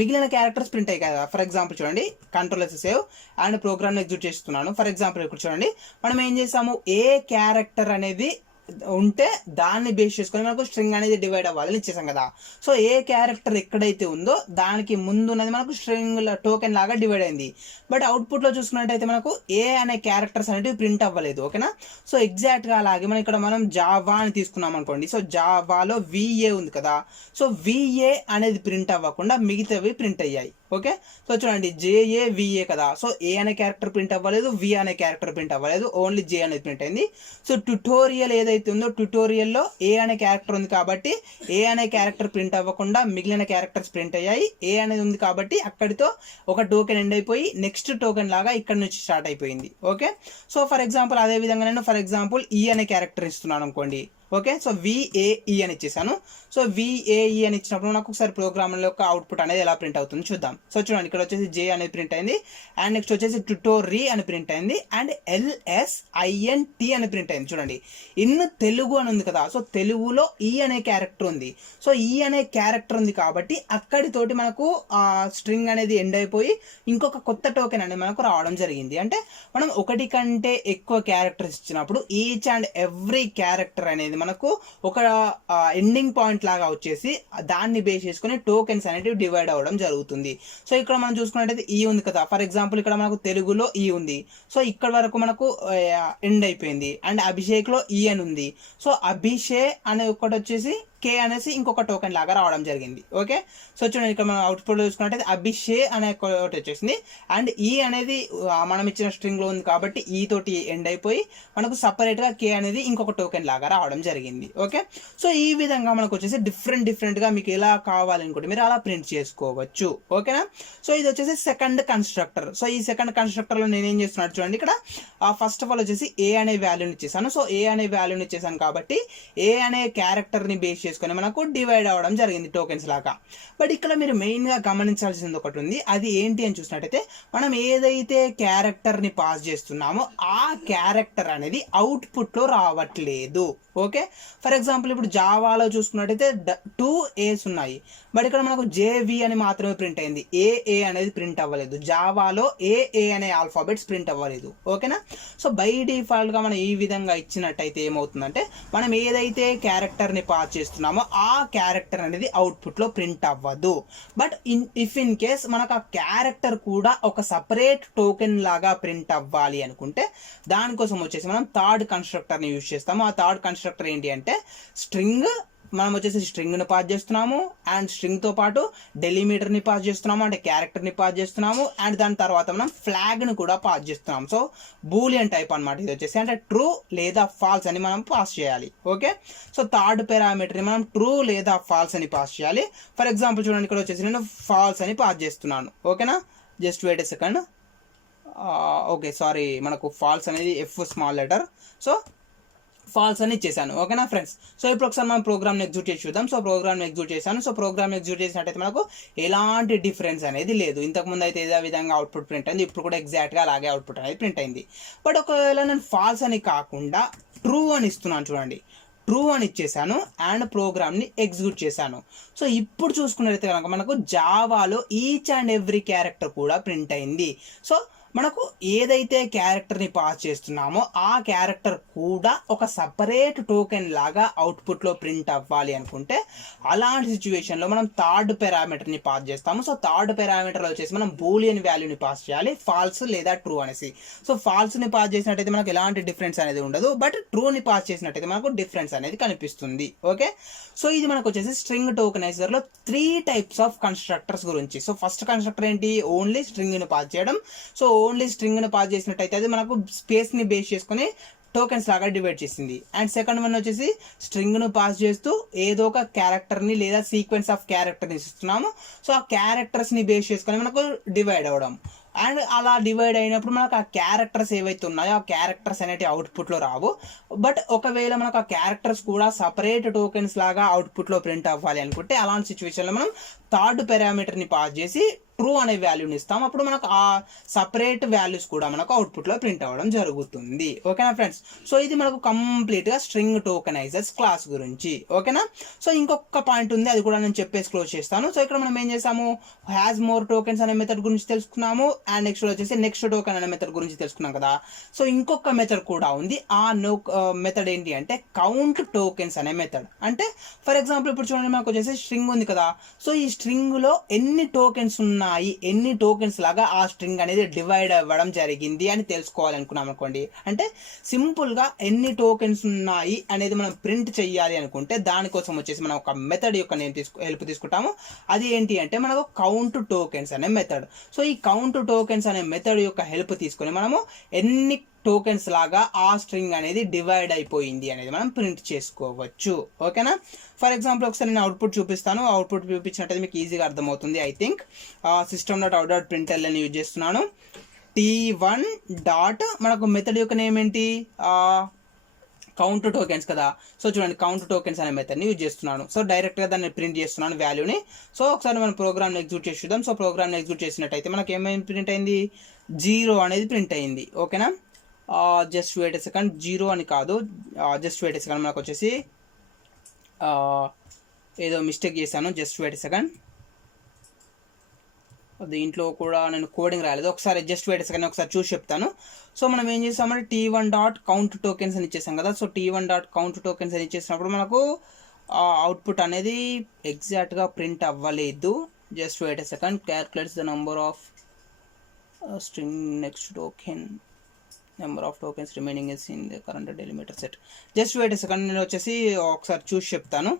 మిగిలిన క్యారెక్టర్స్ ప్రింట్ అయ్యాయి కదా. ఫర్ ఎగ్జాంపుల్ చూడండి, కంట్రోల్ సేవ్ అండ్ ప్రోగ్రామ్ని ఎగ్జిక్యూట్ చేస్తున్నాను. ఫర్ ఎగ్జాంపుల్ ఇక్కడ చూడండి, మనం ఏం చేసాము, ఏ క్యారెక్టర్ అనేది ఉంటే దాన్ని బేస్ చేసుకొని మనకు స్ట్రింగ్ అనేది డివైడ్ అవ్వాలని ఇచ్చేసాం కదా. సో ఏ క్యారెక్టర్ ఎక్కడైతే ఉందో దానికి ముందు ఉన్నది మనకు స్ట్రింగ్ టోకెన్ లాగా డివైడ్ అయింది. బట్ అవుట్పుట్లో చూసుకున్నట్టయితే మనకు ఏ అనే క్యారెక్టర్స్ అనేవి ప్రింట్ అవ్వలేదు. ఓకేనా. సో ఎగ్జాక్ట్గా అలాగే మనం జావా అని తీసుకున్నాం అనుకోండి. సో జావాలో విఏ ఉంది కదా. సో విఏ అనేది ప్రింట్ అవ్వకుండా మిగతావి ప్రింట్ అయ్యాయి. ఓకే, సో చూడండి, జేఏవిఏ కదా. సో ఏ అనే క్యారెక్టర్ ప్రింట్ అవ్వలేదు, వి అనే క్యారెక్టర్ ప్రింట్ అవ్వలేదు, ఓన్లీ జే అనేది ప్రింట్ అయింది. సో ట్యుటోరియల్ ఏదైతే ఉందో ట్యుటోరియల్లో ఏ అనే క్యారెక్టర్ ఉంది కాబట్టి ఏ అనే క్యారెక్టర్ ప్రింట్ అవ్వకుండా మిగిలిన క్యారెక్టర్స్ ప్రింట్ అయ్యాయి. ఏ అనేది ఉంది కాబట్టి అక్కడితో ఒక టోకెన్ ఎండ్ అయిపోయి నెక్స్ట్ టోకెన్ లాగా ఇక్కడ నుంచి స్టార్ట్ అయిపోయింది. ఓకే, సో ఫర్ ఎగ్జాంపుల్ అదే విధంగా నేను ఫర్ ఎగ్జాంపుల్ ఈ అనే క్యారెక్టర్ ఇస్తున్నాను అనుకోండి. ఓకే, సో విఏఈ అని ఇచ్చేసాను. సో విఏఈ అని ఇచ్చినప్పుడు నాకు ఒకసారి ప్రోగ్రామ్లో యొక్క అవుట్పుట్ అనేది ఎలా ప్రింట్ అవుతుంది చూద్దాం. సో చూడండి, ఇక్కడ వచ్చేసి జే అనేది ప్రింట్ అయింది, అండ్ నెక్స్ట్ వచ్చేసి ట్యుటోరీ అని ప్రింట్ అయింది, అండ్ LSINT అని ప్రింట్ అయింది. చూడండి, ఇన్ తెలుగు అని ఉంది కదా. సో తెలుగులో ఈ అనే క్యారెక్టర్ ఉంది. సో ఈ అనే క్యారెక్టర్ ఉంది కాబట్టి అక్కడితోటి మనకు స్ట్రింగ్ అనేది ఎండ్ అయిపోయి ఇంకొక కొత్త టోకెన్ అనేది మనకు రావడం జరిగింది. అంటే మనం ఒకటి కంటే ఎక్కువ క్యారెక్టర్స్ ఇచ్చినప్పుడు ఈచ్ అండ్ ఎవ్రీ క్యారెక్టర్ అనేది మనకు ఒక ఎండింగ్ పాయింట్ లాగా వచ్చేసి దాన్ని బేస్ చేసుకుని టోకెన్స్ అనేవి డివైడ్ అవ్వడం జరుగుతుంది. సో ఇక్కడ మనం చూసుకున్నట్టయితే ఈ ఉంది కదా. ఫర్ ఎగ్జాంపుల్ ఇక్కడ మనకు తెలుగులో ఈ ఉంది. సో ఇక్కడ వరకు మనకు ఎండ్ అయిపోయింది. అండ్ అభిషేక్లో ఈ అని ఉంది. సో అభిషేక్ అనే ఒకటి వచ్చేసి కే అనేసి ఇంకొక టోకెన్ లాగా రావడం జరిగింది. ఓకే, సో చూడండి, ఇక్కడ మనం అవుట్పుట్ చూసుకున్నట్టయితే అభిషే అనే ఒకటి వచ్చేసింది, అండ్ ఈ అనేది మనం ఇచ్చిన స్ట్రింగ్లో ఉంది కాబట్టి ఈ తోటి ఎండ్ అయిపోయి మనకు సపరేట్గా కే అనేది ఇంకొక టోకెన్ లాగా రావడం జరిగింది. ఓకే, సో ఈ విధంగా మనకు వచ్చేసి డిఫరెంట్గా మీకు ఎలా కావాలనుకుంటే మీరు అలా ప్రింట్ చేసుకోవచ్చు. ఓకేనా. సో ఇది వచ్చేసి సెకండ్ కన్స్ట్రక్టర్. సో ఈ సెకండ్ కన్స్ట్రక్టర్లో నేను ఏం చేస్తున్నాను చూడండి, ఇక్కడ ఫస్ట్ ఆఫ్ ఆల్ వచ్చేసి ఏ అనే వాల్యూని ఇచ్చేసాను. సో ఏ అనే వాల్యూని ఇచ్చేసాను కాబట్టి ఏ అనే క్యారెక్టర్ని బేస్ చేసుకొని మనకు డివైడ్ అవ్వడం జరిగింది టోకెన్స్ లాగా. బట్ ఇక్కడ మీరు మెయిన్గా గమనించాల్సింది ఒకటి ఉంది. అది ఏంటి అని చూసినట్టయితే మనం ఏదైతే క్యారెక్టర్ని పాస్ చేస్తున్నామో ఆ క్యారెక్టర్ అనేది అవుట్పుట్లో రావట్లేదు. ఓకే, ఫర్ ఎగ్జాంపుల్ ఇప్పుడు జావాలో చూసుకున్నట్టయితే 2 A's ఉన్నాయి. బట్ ఇక్కడ మనకు జేవి అని మాత్రమే ప్రింట్ అయింది, ఏ అనేది ప్రింట్ అవ్వలేదు. జావాలో ఏ అనే ఆల్ఫాబెట్స్ ప్రింట్ అవ్వలేదు. ఓకేనా. సో బై డిఫాల్ట్గా మనం ఈ విధంగా ఇచ్చినట్టయితే ఏమవుతుందంటే మనం ఏదైతే క్యారెక్టర్ని పాస్ చేస్తున్నామో ఆ క్యారెక్టర్ అనేది అవుట్పుట్లో ప్రింట్ అవ్వదు. బట్ ఇఫ్ ఇన్ కేస్ మనకు ఆ క్యారెక్టర్ కూడా ఒక సపరేట్ టోకెన్ లాగా ప్రింట్ అవ్వాలి అనుకుంటే దానికోసం వచ్చేసి మనం థర్డ్ కన్స్ట్రక్టర్ని యూజ్ చేస్తాము. ఆ థర్డ్ కన్స్ట్రక్టర్ ఏంటి అంటే స్ట్రింగ్. మనం వచ్చేసి స్ట్రింగ్ని పాస్ చేస్తున్నాము, అండ్ స్ట్రింగ్తో పాటు డెలిమీటర్ని పాస్ చేస్తున్నాము, అంటే క్యారెక్టర్ని పాస్ చేస్తున్నాము, అండ్ దాని తర్వాత మనం ఫ్లాగ్ని కూడా పాస్ చేస్తున్నాము. సో బూలియన్ టైప్ అనమాట ఇది వచ్చేసి, అంటే ట్రూ లేదా ఫాల్స్ అని మనం పాస్ చేయాలి. ఓకే, సో థర్డ్ పారామీటర్ని మనం ట్రూ లేదా ఫాల్స్ అని పాస్ చేయాలి. ఫర్ ఎగ్జాంపుల్ చూడండి, ఇక్కడ వచ్చేసి నేను ఫాల్స్ అని పాస్ చేస్తున్నాను. ఓకేనా, just wait a second. Okay, sorry, మనకు ఫాల్స్ అనేది F small letter. So false అని ఇచ్చేసాను. ఓకేనా ఫ్రెండ్స్. సో ఇప్పుడు ఒకసారి మనం ప్రోగ్రామ్ని ఎగ్జిక్యూట్ చేసి చూద్దాం. సో ప్రోగ్రామ్ని ఎగ్జిక్యూట్ చేశాను. సో ప్రోగ్రామ్ని ఎగ్జిక్యూట్ చేసినట్టయితే మనకు ఎలాంటి డిఫరెన్స్ అనేది లేదు. ఇంతకుముందు అయితే ఏదో విధంగా అవుట్పుట్ ప్రింట్ అయింది, ఇప్పుడు కూడా ఎగ్జాక్ట్గా అలాగే అవుట్పుట్ అనేది ప్రింట్ అయింది. బట్ ఒకవేళ నేను ఫాల్స్ అని కాకుండా ట్రూ అని ఇస్తున్నాను చూడండి, ట్రూ అని ఇచ్చేసాను అండ్ ప్రోగ్రామ్ని ఎగ్జిక్యూట్ చేశాను. సో ఇప్పుడు చూసుకున్నట్లయితే కనుక మనకు జావాలో ఈచ్ అండ్ ఎవ్రీ క్యారెక్టర్ కూడా ప్రింట్ అయింది. సో మనకు ఏదైతే క్యారెక్టర్ని పాస్ చేస్తున్నామో ఆ క్యారెక్టర్ కూడా ఒక సపరేట్ టోకెన్ లాగా అవుట్పుట్లో ప్రింట్ అవ్వాలి అనుకుంటే అలాంటి సిచ్యువేషన్లో మనం థర్డ్ పారామీటర్ని పాస్ చేస్తాము. సో థర్డ్ పారామీటర్లో వచ్చేసి మనం బూలియన్ వాల్యూని పాస్ చేయాలి, ఫాల్స్ లేదా ట్రూ అనేసి. సో ఫాల్స్ని పాస్ చేసినట్టయితే మనకు ఎలాంటి డిఫరెన్స్ అనేది ఉండదు, బట్ ట్రూని పాస్ చేసినట్టయితే మనకు డిఫరెన్స్ అనేది కనిపిస్తుంది. ఓకే, సో ఇది మనకు వచ్చేసి స్ట్రింగ్ టోకెనైజర్లో 3 types ఆఫ్ కన్స్ట్రక్టర్స్ గురించి. సో ఫస్ట్ కన్స్ట్రక్టర్ ఏంటి, ఓన్లీ స్ట్రింగ్ని పాస్ చేయడం. సో ఓన్లీ స్ట్రింగ్ని పాస్ చేసినట్టయితే అది మనకు స్పేస్ని బేస్ చేసుకుని టోకెన్స్ లాగా డివైడ్ చేసింది. అండ్ సెకండ్ వన్ వచ్చేసి స్ట్రింగ్ను పాస్ చేస్తూ ఏదో ఒక క్యారెక్టర్ని లేదా సీక్వెన్స్ ఆఫ్ క్యారెక్టర్ని ఇస్తున్నాము. సో ఆ క్యారెక్టర్స్ని బేస్ చేసుకొని మనకు డివైడ్ అవ్వడం. అండ్ అలా డివైడ్ అయినప్పుడు మనకు ఆ క్యారెక్టర్స్ ఏవైతే ఉన్నాయో ఆ క్యారెక్టర్స్ అనేవి అవుట్పుట్లో రావు. బట్ ఒకవేళ మనకు ఆ క్యారెక్టర్స్ కూడా సపరేట్ టోకెన్స్ లాగా అవుట్పుట్లో ప్రింట్ అవ్వాలి అనుకుంటే అలాంటి సిచ్యువేషన్లో మనం థర్డ్ పారామీటర్ని పాస్ చేసి ట్రూ అనే వాల్యూని ఇస్తాం. అప్పుడు మనకు ఆ సపరేట్ వాల్యూస్ కూడా మనకు అవుట్పుట్లో ప్రింట్ అవ్వడం జరుగుతుంది. ఓకేనా ఫ్రెండ్స్? సో ఇది మనకు కంప్లీట్గా స్ట్రింగ్ టోకెనైజర్స్ క్లాస్ గురించి. ఓకేనా? సో ఇంకొక పాయింట్ ఉంది, అది కూడా నేను చెప్పేసి క్లోజ్ చేస్తాను. సో ఇక్కడ మనం ఏం చేసాము, హ్యాస్ మోర్ టోకెన్స్ అనే మెథడ్ గురించి తెలుసుకున్నాము. అండ్ నెక్స్ట్ వచ్చేసి నెక్స్ట్ టోకెన్ అనే మెథడ్ గురించి తెలుసుకున్నాం కదా. సో ఇంకొక మెథడ్ కూడా ఉంది. ఆ మెథడ్ ఏంటి అంటే కౌంట్ టోకెన్స్ అనే మెథడ్. అంటే ఫర్ ఎగ్జాంపుల్ ఇప్పుడు చూడండి, మనకు వచ్చేసి స్ట్రింగ్ ఉంది కదా. సో ఈ స్ట్రింగ్లో ఎన్ని టోకెన్స్ ఉన్నాయి, ఎన్ని టోకెన్స్ లాగా ఆ స్ట్రింగ్ అనేది డివైడ్ అవ్వడం జరిగింది అని తెలుసుకోవాలనుకున్నాం అనుకోండి. అంటే సింపుల్గా ఎన్ని టోకెన్స్ ఉన్నాయి అనేది మనం ప్రింట్ చేయాలి అనుకుంటే దానికోసం వచ్చేసి మనం ఒక మెథడ్ యొక్క నేను హెల్ప్ తీసుకుంటాము. అది ఏంటి అంటే మనకు కౌంట్ టోకెన్స్ అనే మెథడ్. సో ఈ కౌంట్ టోకెన్స్ అనే మెథడ్ యొక్క హెల్ప్ తీసుకొని మనము ఎన్ని టోకెన్స్ లాగా ఆ స్ట్రింగ్ అనేది డివైడ్ అయిపోయింది అనేది మనం ప్రింట్ చేసుకోవచ్చు. ఓకేనా? ఫర్ ఎగ్జాంపుల్ ఒకసారి నేను అవుట్పుట్ చూపిస్తాను. అవుట్పుట్ చూపించినట్టయితే మీకు ఈజీగా అర్థమవుతుంది. ఐ థింక్ system.out.println అని యూజ్ చేస్తున్నాను. t1 డాట్ మనకు మెథడ్ యొక్క నేమ్ ఏంటి, కౌంట్ టోకెన్స్ కదా. సో చూడండి, కౌంట్ టోకెన్స్ అనే మెథడ్ని యూజ్ చేస్తున్నాను. సో డైరెక్ట్గా దాన్ని ప్రింట్ చేస్తున్నాను వాల్యూని. సో ఒకసారి మనం ప్రోగ్రామ్ని ఎగ్జిక్యూట్ చేసి చూద్దాం. సో ప్రోగ్రామ్ని ఎగ్జిక్యూట్ చేసినట్టయితే మనకి ఏమైంది ప్రింట్ అయింది, 0 అనేది ప్రింట్ అయింది. ఓకేనా? జస్ట్ వెయిట్ ఎ సెకండ్, 0 అని కాదు, జస్ట్ వెయిట్ ఎ సెకండ్. మనకు వచ్చేసి ఏదో మిస్టేక్ చేశాను, జస్ట్ వెయిట్ ఎ సెకండ్. దీంట్లో కూడా నేను కోడింగ్ రాలేదు, ఒకసారి జస్ట్ వెయిట్ ఎ సెకండ్ ఒకసారి చూసి చెప్తాను. సో మనం ఏం చేస్తామంటే t1 డాట్ కౌంట్ టోకెన్స్ అని ఇచ్చేసాం కదా. So t1 dot count tokens అని ఇచ్చేసినప్పుడు మనకు అవుట్పుట్ అనేది ఎగ్జాక్ట్గా ప్రింట్ అవ్వలేదు. Just wait a second, calculates the number of string next token, number of tokens remaining is in the current delimiter set. Just wait a second, నేను వచ్చేసి ఒకసారి చూసి చెప్తాను.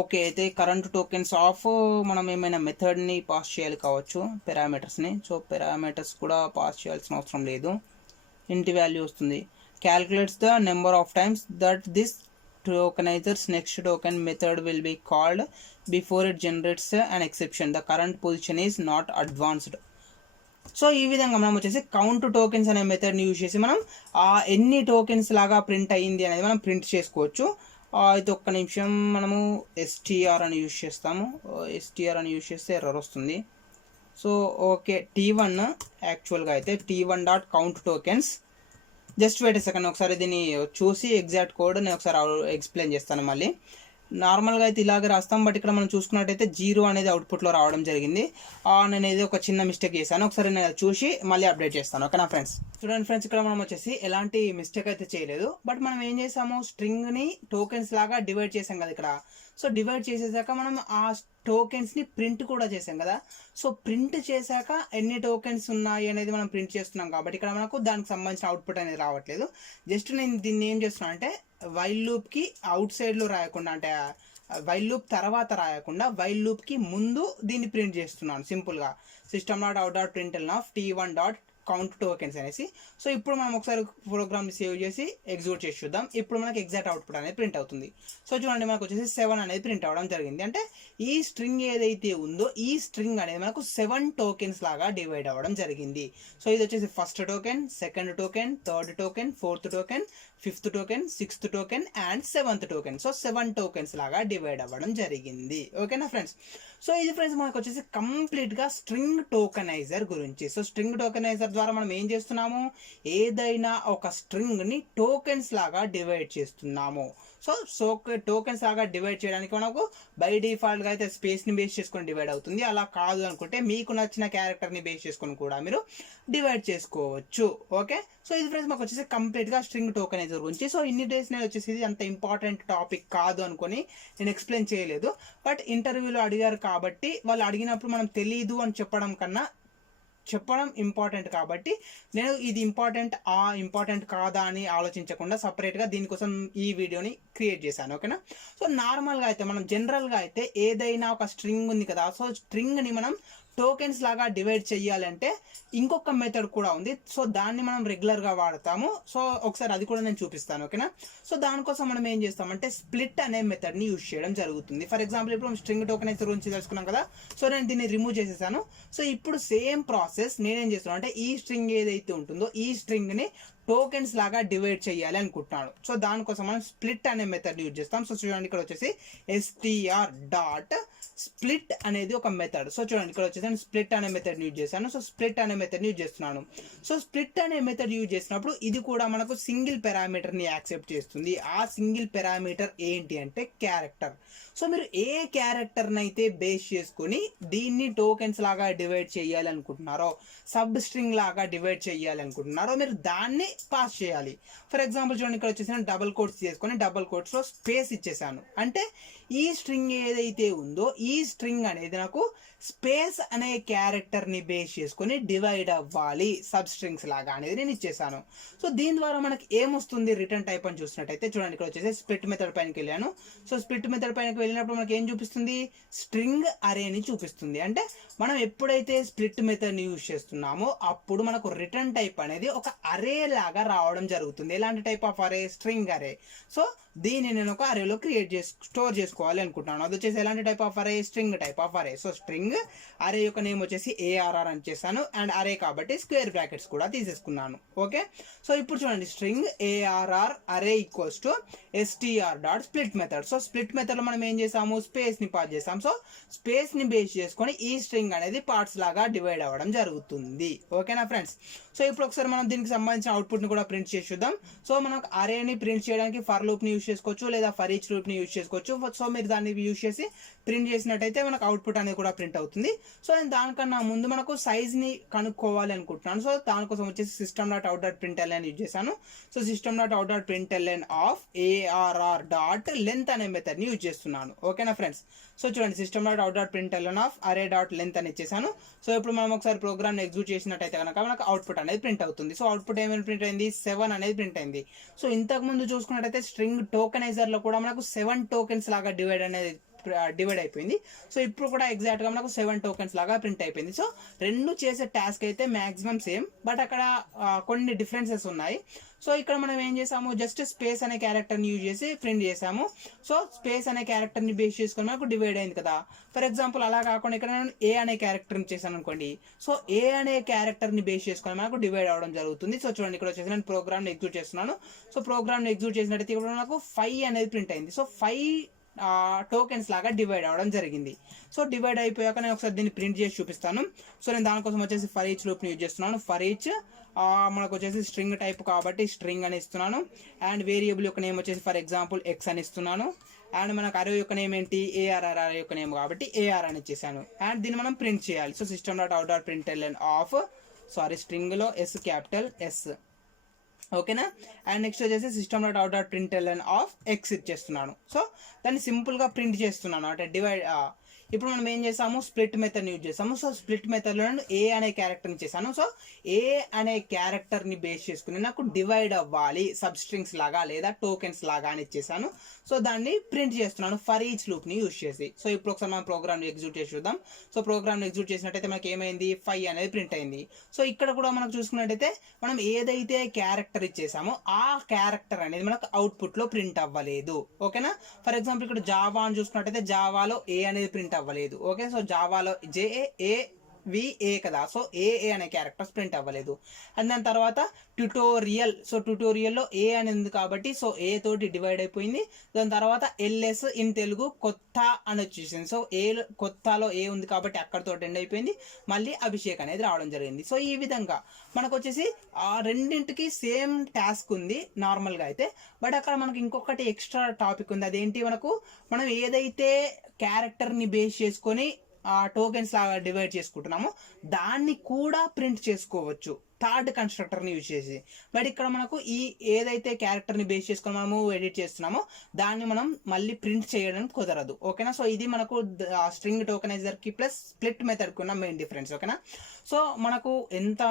ఓకే, అయితే కరెంట్ టోకెన్స్ ఆఫ్ మనం ఏమైనా మెథడ్ని పాస్ చేయాలి కావచ్చు, పారామీటర్స్ని. సో పారామీటర్స్ కూడా పాస్ చేయాల్సిన అవసరం లేదు, ఇంటి వాల్యూ వస్తుంది. Calculates the number of times that this tokenizer's next token method will be called before it generates an exception. The current position is not advanced. So ఈ విధంగా మనం వచ్చేసి count tokens అనే మెథడ్ని యూజ్ చేసి మనం ఎన్ని టోకెన్స్ లాగా ప్రింట్ అయ్యింది అనేది మనం ప్రింట్ చేసుకోవచ్చు. అయితే ఒక్క నిమిషం, మనము str అని యూజ్ చేస్తాము. str అని యూజ్ చేస్తే ఎర్రర్ వస్తుంది. సో ఓకే, t1 యాక్చువల్గా అయితే t1 dot count tokens. Just wait a second, ఒకసారి దీన్ని చూసి ఎగ్జాక్ట్ కోడ్ నేను ఒకసారి ఎక్స్ప్లెయిన్ చేస్తాను మళ్ళీ. నార్మల్గా అయితే ఇలాగే రాస్తాం, బట్ ఇక్కడ మనం చూసుకున్నట్టయితే 0 అనేది అవుట్పుట్లో రావడం జరిగింది. నేను ఏదో ఒక చిన్న మిస్టేక్ చేశాను, ఒకసారి నేను చూసి మళ్ళీ అప్డేట్ చేస్తాను. ఓకేనా ఫ్రెండ్స్? చూడండి ఫ్రెండ్స్, ఇక్కడ మనం వచ్చేసి ఎలాంటి మిస్టేక్ అయితే చేయలేదు, బట్ మనం ఏం చేసాము, స్ట్రింగ్ని టోకెన్స్ లాగా డివైడ్ చేసాం కదా ఇక్కడ. సో డివైడ్ చేసేసాక మనం ఆ టోకెన్స్ని ప్రింట్ కూడా చేసాం కదా. సో ప్రింట్ చేశాక ఎన్ని టోకెన్స్ ఉన్నాయి అనేది మనం ప్రింట్ చేస్తున్నాం కాబట్టి ఇక్కడ మనకు దానికి సంబంధించిన అవుట్పుట్ అనేది రావట్లేదు. జస్ట్ నేను దీన్ని ఏం చేస్తున్నాను అంటే వైల్ లూప్కి అవుట్ సైడ్లో రాయకుండా, అంటే వైల్ లూప్ తర్వాత రాయకుండా వైల్ లూప్కి ముందు దీన్ని ప్రింట్ చేస్తున్నాను సింపుల్గా. system.out.println of t1 dot count tokens అనేసి. సో ఇప్పుడు మనం ఒకసారి ప్రోగ్రామ్ని సేవ్ చేసి ఎగ్జిక్యూట్ చేసి చూద్దాం. ఇప్పుడు మనకి ఎగ్జాక్ట్ అవుట్పుట్ అనేది ప్రింట్ అవుతుంది. సో చూడండి, మనకు వచ్చేసి 7 అనేది ప్రింట్ అవ్వడం జరిగింది. అంటే ఈ స్ట్రింగ్ ఏదైతే ఉందో ఈ స్ట్రింగ్ అనేది మనకు 7 టోకెన్స్ లాగా డివైడ్ అవ్వడం జరిగింది. సో ఇది వచ్చేసి first token, second token, third token, fourth token, fifth token, sixth token and 7th token. So 7 tokens లాగా డివైడ్ అవ్వడం జరిగింది. ఓకేనా ఫ్రెండ్స్? సో ఇది ఫ్రెండ్స్ మనకు వచ్చేసి కంప్లీట్గా స్ట్రింగ్ టోకెనైజర్ గురించి. సో స్ట్రింగ్ టోకెనైజర్ ద్వారా మనం ఏం చేస్తున్నాము, ఏదైనా ఒక స్ట్రింగ్ని టోకెన్స్ లాగా డివైడ్ చేస్తున్నాము. సో టోకెన్స్ లాగా డివైడ్ చేయడానికి మనకు బై డిఫాల్ట్గా అయితే స్పేస్ని బేస్ చేసుకొని డివైడ్ అవుతుంది. అలా కాదు అనుకుంటే మీకు నచ్చిన క్యారెక్టర్ని బేస్ చేసుకొని కూడా మీరు డివైడ్ చేసుకోవచ్చు. ఓకే, సో ఇది ఫ్రెండ్స్ మాకు వచ్చేసి కంప్లీట్గా స్ట్రింగ్ టోకెనైజర్ గురించి. సో ఇన్ని డేస్ నేను వచ్చేసి ఇది అంత ఇంపార్టెంట్ టాపిక్ కాదు అనుకొని నేను ఎక్స్ప్లెయిన్ చేయలేదు, బట్ ఇంటర్వ్యూలో అడిగారు కాబట్టి వాళ్ళు అడిగినప్పుడు మనం తెలీదు అని చెప్పడం ఇంపార్టెంట్ కాబట్టి నేను ఇది ఇంపార్టెంట్ కాదా అని ఆలోచించకుండా సపరేట్గా దీనికోసం ఈ వీడియోని క్రియేట్ చేశాను. ఓకేనా? సో నార్మల్గా అయితే మనం జనరల్గా అయితే ఏదైనా ఒక స్ట్రింగ్ ఉంది కదా, సో స్ట్రింగ్ని మనం టోకెన్స్ లాగా డివైడ్ చేయాలంటే ఇంకొక మెథడ్ కూడా ఉంది. సో దాన్ని మనం రెగ్యులర్గా వాడతాము. సో ఒకసారి అది కూడా నేను చూపిస్తాను. ఓకేనా? సో దానికోసం మనం ఏం చేస్తామంటే స్ప్లిట్ అనే మెథడ్ని యూజ్ చేయడం జరుగుతుంది. ఫర్ ఎగ్జాంపుల్ ఇప్పుడు స్ట్రింగ్ టోకెనైజర్ గురించి తెలుసుకున్నాం కదా. సో నేను దీన్ని రిమూవ్ చేసేసాను. సో ఇప్పుడు సేమ్ ప్రాసెస్ నేనేం చేస్తున్నాను అంటే ఈ స్ట్రింగ్ ఏదైతే ఉంటుందో ఈ స్ట్రింగ్ని టోకెన్స్ లాగా డివైడ్ చేయాలి అనుకుంటున్నాడు. సో దానికోసం మనం స్ప్లిట్ అనే మెథడ్ యూజ్ చేస్తాం. సో చూడండి ఇక్కడ వచ్చేసి str డాట్ స్ప్లిట్ అనేది ఒక మెథడ్. సో చూడండి ఇక్కడ వచ్చేసి స్ప్లిట్ అనే మెథడ్ యూజ్ చేశాను. సో స్ప్లిట్ అనే మెథడ్ యూజ్ చేస్తున్నాను. సో స్ప్లిట్ అనే మెథడ్ యూజ్ చేసినప్పుడు ఇది కూడా మనకు సింగిల్ పారామీటర్ని యాక్సెప్ట్ చేస్తుంది. ఆ సింగిల్ పారామీటర్ ఏంటి అంటే క్యారెక్టర్. సో మీరు ఏ క్యారెక్టర్ని అయితే బేస్ చేసుకుని దీన్ని టోకెన్స్ లాగా డివైడ్ చేయాలి అనుకుంటున్నారో, సబ్ స్ట్రింగ్ లాగా డివైడ్ చేయాలి అనుకుంటున్నారో మీరు దాన్ని పాస్ చేయాలి. ఫర్ ఎగ్జాంపుల్ చూడండి ఇక్కడ వచ్చేసి డబుల్ కోట్స్ చేసుకొని డబుల్ కోట్స్లో స్పేస్ ఇచ్చేసాను. అంటే ఈ స్ట్రింగ్ ఏదైతే ఉందో ఈ స్ట్రింగ్ అనేది నాకు స్పేస్ అనే క్యారెక్టర్ని బేస్ చేసుకొని డివైడ్ అవ్వాలి సబ్ స్ట్రింగ్స్ లాగా అనేది నేను ఇచ్చేసాను. సో దీని ద్వారా మనకి ఏమొస్తుంది రిటర్న్ టైప్ అని చూసినట్టయితే చూడండి ఇక్కడ వచ్చేసి స్ప్లిట్ మెథడ్ పైనకి వెళ్ళాను. సో స్ప్లిట్ మెథడ్ పైనకి వెళ్ళినప్పుడు మనకి ఏం చూపిస్తుంది, స్ట్రింగ్ అరేని చూపిస్తుంది. అంటే మనం ఎప్పుడైతే స్ప్లిట్ మెథడ్ని యూజ్ చేస్తున్నామో అప్పుడు మనకు రిటర్న్ టైప్ అనేది ఒక అరే లాగా రావడం జరుగుతుంది. ఎలాంటి టైప్ ఆఫ్ అరే, స్ట్రింగ్ అరే. సో దీన్ని నేను ఒక అరేలో స్టోర్ చేసుకోవాలి అనుకుంటున్నాను. అది వచ్చేసి ఎలాంటి టైప్ ఆఫ్ అరే, స్ట్రింగ్ టైప్ ఆఫ్ అరే. సో స్ట్రింగ్ అరే యొక్క నేమ్ వచ్చేసి ARR అని చేశాను. అండ్ అరే కాబట్టి స్క్వేర్ బ్రాకెట్స్ కూడా తీసేసుకున్నాను. ఓకే, సో ఇప్పుడు చూడండి స్ట్రింగ్ ARR అరే equals to str dot split method. So split మెథడ్లో మనం ఏం చేసాము, స్పేస్ని పాస్ చేసాం. సో స్పేస్ని బేస్ చేసుకొని ఈ స్ట్రింగ్ అనేది పార్ట్స్ లాగా డివైడ్ అవ్వడం జరుగుతుంది. ఓకేనా ఫ్రెండ్స్. సో ఇప్పుడు ఒకసారి మనం దీనికి సంబంధించిన అవుట్పుట్ని కూడా ప్రింట్ చేసి చూద్దాం. సో మనం అరేని ప్రింట్ చేయడానికి ఫర్ లూప్ని యూజ్ చేసుకోవచ్చు లేదా ఫర్ ఈచ్ లూప్ని యూజ్ చేసుకోవచ్చు. సో మీరు దాన్ని యూజ్ చేసి ప్రింట్ చేసినట్టయితే మనకు అవుట్పుట్ అనేది కూడా ప్రింట్ అవుతుంది. సో నేను దానికన్నా ముందు మనకు సైజ్ని కనుక్కోవాలి అనుకుంటున్నాను. సో దానికోసం వచ్చేసి system dot out dot println use చేశాను. So system dot out dot println of ARR dot length అనే మెథడ్ని యూజ్ చేస్తున్నాను. ఓకేనా ఫ్రెండ్స్. సో చూడండి system dot out dot println of array dot length అని ఇచ్చేసాను. సో ఇప్పుడు మనం ఒకసారి ప్రోగ్రామ్ని ఎగ్జిక్యూట్ చేసినట్టయితే కనుక మనకు అవుట్పుట్ అనేది ప్రింట్ అవుతుంది. సో అవుట్పుట్ ఏమైనా ప్రింట్ అయింది, 7 అనేది ప్రింట్ అయింది. సో ఇంతకు ముందు చూసుకున్నట్టయితే స్ట్రింగ్ టోకెనైజర్లో కూడా మనకు 7 టోకెన్స్ లాగా డివైడ్ అయిపోయింది. సో ఇప్పుడు కూడా ఎగ్జాక్ట్గా మనకు 7 టోకెన్స్ లాగా ప్రింట్ అయిపోయింది. సో రెండు చేసే టాస్క్ అయితే మ్యాక్సిమం సేమ్, బట్ అక్కడ కొన్ని డిఫరెన్సెస్ ఉన్నాయి. సో ఇక్కడ మనం ఏం చేసాము, జస్ట్ స్పేస్ అనే క్యారెక్టర్ని యూజ్ చేసి ప్రింట్ చేసాము. సో స్పేస్ అనే క్యారెక్టర్ని బేస్ చేసుకొని మనకు డివైడ్ అయింది కదా. ఫర్ ఎగ్జాంపుల్ అలా కాకుండా ఇక్కడ నేను ఏ అనే క్యారెక్టర్ని చేశాను అనుకోండి. సో ఏ అనే క్యారెక్టర్ని బేస్ చేసుకొని మనకు డివైడ్ అవ్వడం జరుగుతుంది. సో చూడండి ఇక్కడ వచ్చేసి నేను ప్రోగ్రామ్ని ఎగ్జిక్యూట్ చేస్తున్నాను. సో ప్రోగ్రామ్ని ఎగ్జిక్యూట్ చేసినట్టయితే ఇప్పుడు నాకు 5 అనేది ప్రింట్ అయింది. సో 5 టోకెన్స్ లాగా డివైడ్ అవ్వడం జరిగింది. సో డివైడ్ అయిపోయాక నేను ఒకసారి దీన్ని ప్రింట్ చేసి చూపిస్తాను. సో నేను దానికోసం వచ్చేసి ఫర్ ఈచ్ లూప్ని యూజ్ చేస్తున్నాను. ఫర్ ఈచ్ మనకు వచ్చేసి స్ట్రింగ్ టైప్ కాబట్టి స్ట్రింగ్ అని ఇస్తున్నాను. అండ్ వేరియబుల్ యొక్క నేమ్ వచ్చేసి ఫర్ ఎగ్జాంపుల్ ఎక్స్ అని ఇస్తున్నాను. అండ్ మనకు అరే యొక్క నేమ్ ఏంటి, ARR అరే యొక్క నేమ్ కాబట్టి AR అని ఇచ్చేసాను. అండ్ దీన్ని మనం ప్రింట్ చేయాలి. So system dot out dot println of స్ట్రింగ్లో S క్యాపిటల్ S. ఓకేనా. అండ్ నెక్స్ట్ వచ్చేసి system dot out dot println of x ఇచ్చేస్తున్నాను. సో దాన్ని సింపుల్గా ప్రింట్ చేస్తున్నాను అంటే డివైడ్. ఇప్పుడు మనం ఏం చేసాము, స్ప్లిట్ మెథడ్ని యూజ్ చేసాము. సో స్ప్లిట్ మెథడ్లో ఏ అనే క్యారెక్టర్ని చేశాను. సో ఏ అనే క్యారెక్టర్ని బేస్ చేసుకుని నాకు డివైడ్ అవ్వాలి సబ్ స్ట్రింగ్స్ లాగా లేదా టోకెన్స్ లాగా అని ఇచ్చేసాను. సో దాన్ని ప్రింట్ చేస్తున్నాను ఫర్ ఈచ్ లూప్ని యూజ్ చేసి. సో ఇప్పుడు ఒకసారి మనం ప్రోగ్రామ్ని ఎగ్జిక్యూట్ చేసి చూద్దాం. సో ప్రోగ్రామ్ని ఎగ్జిక్యూట్ చేసినట్టయితే మనకి ఏమైంది, 5 అనేది ప్రింట్ అయింది. సో ఇక్కడ కూడా మనకు చూసుకున్నట్టయితే మనం ఏదైతే క్యారెక్టర్ ఇచ్చేసామో ఆ క్యారెక్టర్ అనేది మనకు అవుట్పుట్లో ప్రింట్ అవ్వలేదు. ఓకేనా. ఫర్ ఎగ్జాంపుల్ ఇక్కడ జావా అని చూసుకున్నట్టయితే జావాలో ఏ అనేది ప్రింట్ అవ్వలేదు. ఓకే, సో జావాలో JAVA కదా. సో AA అనే క్యారెక్టర్స్ ప్రింట్ అవ్వలేదు. అండ్ దాని తర్వాత ట్యుటోరియల్. సో ట్యుటోరియల్లో ఏ అని ఉంది కాబట్టి సో ఏ తోటి డివైడ్ అయిపోయింది. దాని తర్వాత LS ఇన్ తెలుగు కొత్త అని వచ్చేసింది. సో కొత్తలో ఏ ఉంది కాబట్టి అక్కడతో ఎండ్ అయిపోయింది. మళ్ళీ అభిషేక్ అనేది రావడం జరిగింది. సో ఈ విధంగా మనకు వచ్చేసి ఆ రెండింటికి సేమ్ టాస్క్ ఉంది నార్మల్గా అయితే. బట్ అక్కడ మనకి ఇంకొకటి ఎక్స్ట్రా టాపిక్ ఉంది. అదేంటి, మనం ఏదైతే క్యారెక్టర్ని బేస్ చేసుకొని టోకెన్స్ లాగా డివైడ్ చేసుకుంటున్నామో దాన్ని కూడా ప్రింట్ చేసుకోవచ్చు థర్డ్ కన్స్ట్రక్టర్ని యూజ్ చేసి. బట్ ఇక్కడ మనకు ఈ ఏదైతే క్యారెక్టర్ని బేస్ చేసుకొని మనము ఎడిట్ చేస్తున్నామో దాన్ని మనం మళ్ళీ ప్రింట్ చేయడానికి కుదరదు. ఓకేనా. సో ఇది మనకు స్ట్రింగ్ టోకెనైజర్కి ప్లస్ స్ప్లిట్ మెథడ్కి ఉన్న మెయిన్ డిఫరెన్స్. ఓకేనా. సో మనకు ఎంత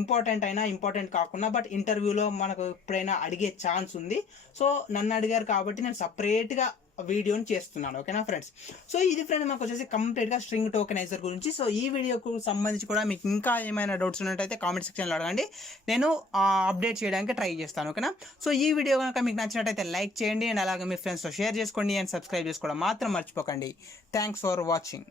ఇంపార్టెంట్ అయినా ఇంపార్టెంట్ కాకుండా బట్ ఇంటర్వ్యూలో మనకు ఎప్పుడైనా అడిగే ఛాన్స్ ఉంది. సో నన్ను అడిగారు కాబట్టి నేను సపరేట్గా వీడియోని చేస్తున్నాను. ఓకేనా ఫ్రెండ్స్. సో ఇది ఫ్రెండ్ మాకు వచ్చేసి కంప్లీట్గా స్ట్రింగ్ టోకెనైజర్ గురించి. సో ఈ వీడియోకు సంబంధించి కూడా మీకు ఇంకా ఏమైనా డౌట్స్ ఉన్నట్టయితే కామెంట్ సెక్షన్లో అడగండి, నేను అప్డేట్ చేయడానికి ట్రై చేస్తాను. ఓకేనా. సో ఈ వీడియో కనుక మీకు నచ్చినట్టయితే లైక్ చేయండి అండ్ అలాగే మీ ఫ్రెండ్స్తో షేర్ చేసుకోండి అండ్ సబ్స్క్రైబ్ చేసుకోవడం మాత్రం మర్చిపోకండి. Thanks for watching.